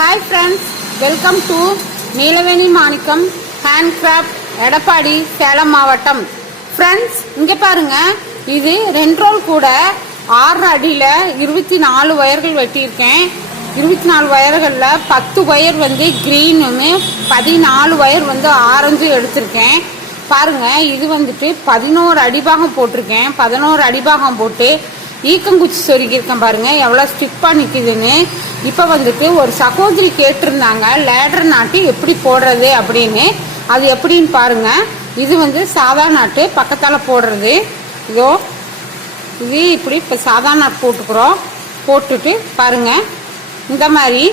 Hi friends, welcome to Neelaveni Manickam handcraft, Edappadi, Salem மாவட்டம். Friends, இங்கே பாருங்க, இது 2 ரோல் கூட 6 அடியில் 24 ஒயர்கள் வெட்டியிருக்கேன். 24 ஒயர்களில் 10 ஒயர் வந்து க்ரீனுன்னு 14 ஒயர் வந்து ஆரஞ்சு எடுத்திருக்கேன். பாருங்க, இது வந்துட்டு 11 அடிபாகம் போட்டிருக்கேன். 11 அடிபாகம் போட்டு ஈக்கங்குச்சி சொருகியிருக்கேன். பாருங்க எவ்வளோ ஸ்டிப்பாக நிற்கிதுன்னு. இப்போ வந்துட்டு ஒரு சகோதரி கேட்டிருந்தாங்க லேடர் நாட்டு எப்படி போடுறது அப்படின்னு. அது எப்படின்னு பாருங்க. இது வந்து சாதா நாட்டு பக்கத்தால் போடுறது. இதோ இது இப்படி இப்போ சாதா நாட்டு போட்டுக்கிறோம். போட்டுட்டு பாருங்க, இந்த மாதிரி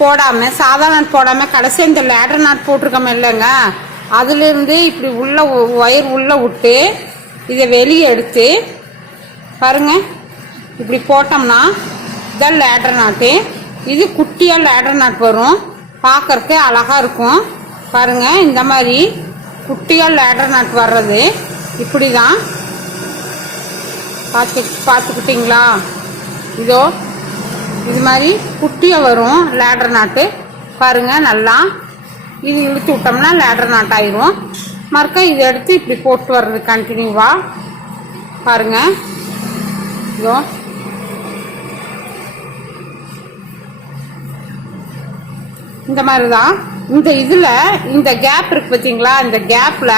போடாமல் சாதா நாட்டு போடாமல் கடைசி இந்த லேடர் நாட்டு போட்டிருக்கோம் இல்லைங்க, அதுலேருந்து இப்படி உள்ள ஒயர் உள்ளே விட்டு இதை வெளியே எடுத்து பாருங்க, இப்படி போட்டோம்னா இதான் லேடர் நாட்டு. இது குட்டியாக லேடர் நாட்டு வரும், பார்க்கறதுக்கு அழகா இருக்கும். பாருங்க, இந்த மாதிரி குட்டியாக லேடர் நாட்டு வர்றது இப்படி தான். பார்த்துக்கிட்டிங்களா? இதோ இது மாதிரி குட்டியாக வரும் லேடர் நாட்டு. பாருங்க, நல்லா இது இழுத்து விட்டோம்னா லேடர் நாட்டு ஆயிரும். மறுக்க இதை எடுத்து இப்படி போட்டு வர்றது கண்டினியூவா. பாருங்க, இதோ இந்த மாதிரி தான். இந்த இதில் இந்த கேப் இருக்கு பார்த்தீங்களா, இந்த கேப்பில்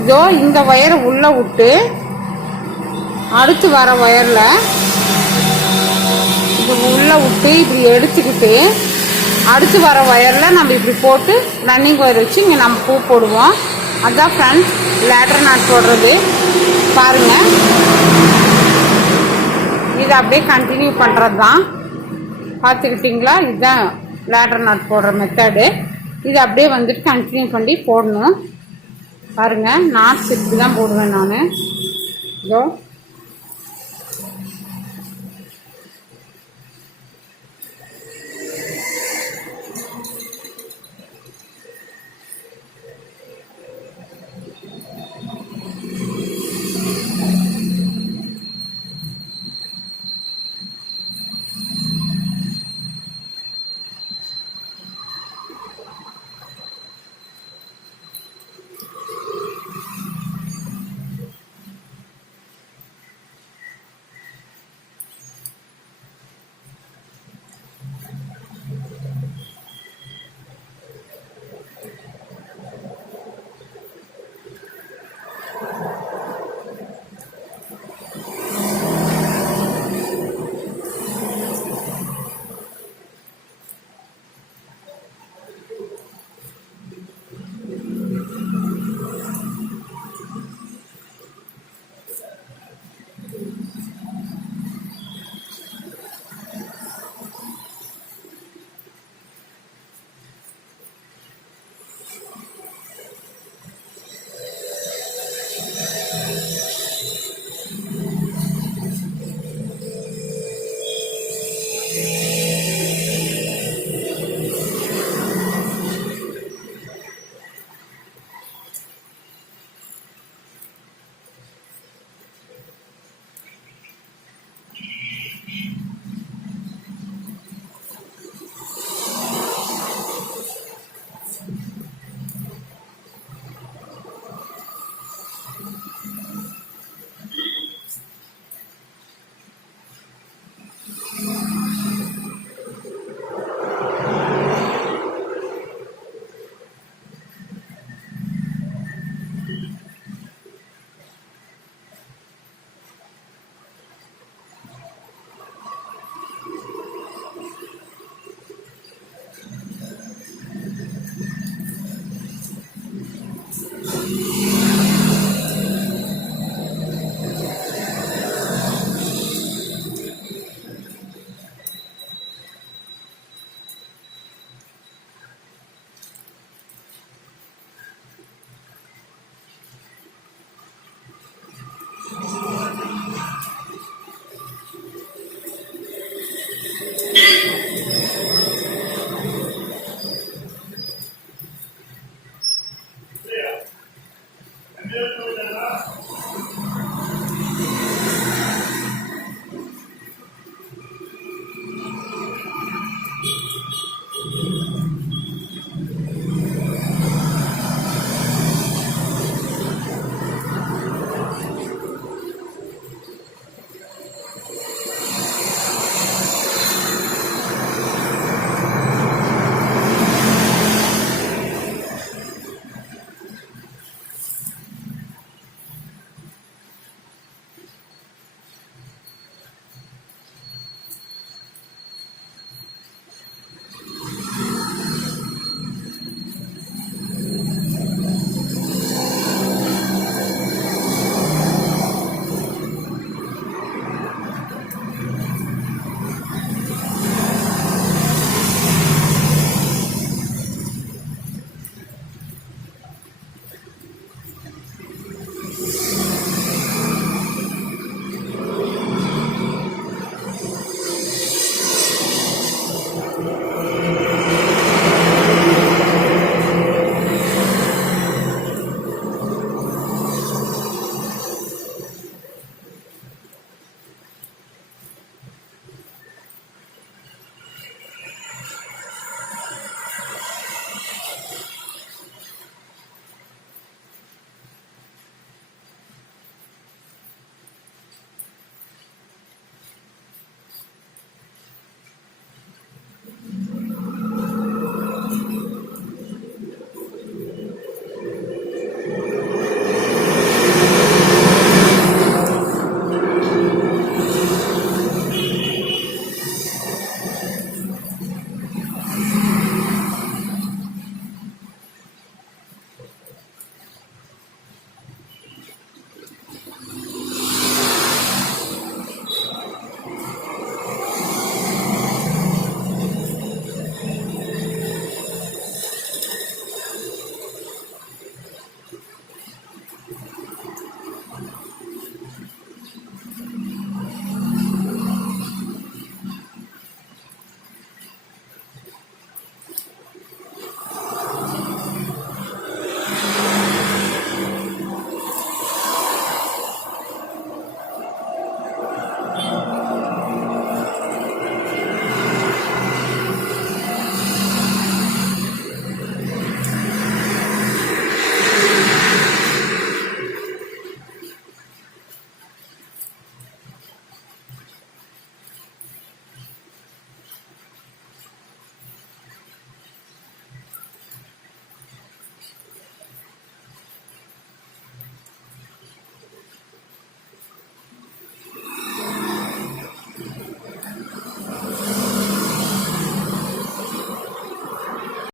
இதோ இந்த ஒயரை உள்ளே விட்டு அடுத்து வர ஒயரில் இது உள்ளே விட்டு இப்படி எடுத்துக்கிட்டு அடுத்து வர ஒயரில் நம்ம இப்படி போட்டு ரன்னிங் ஒயர் வச்சு இங்கே நம்ம பூ போடுவோம். அதுதான் ஃப்ரெண்ட்ஸ் லேடர் நாட் போடுறது. பாருங்கள், இது அப்படியே கண்டினியூ பண்ணுறது தான். பார்த்துக்கிட்டிங்களா? இதுதான் லேடர் நாட் போடுற மெத்தடு. இது அப்படியே வந்துட்டு கண்டினியூ பண்ணி போடணும். பாருங்கள், நாட்ஸ் இப்படி தான் போடுவேன் நான். இதோ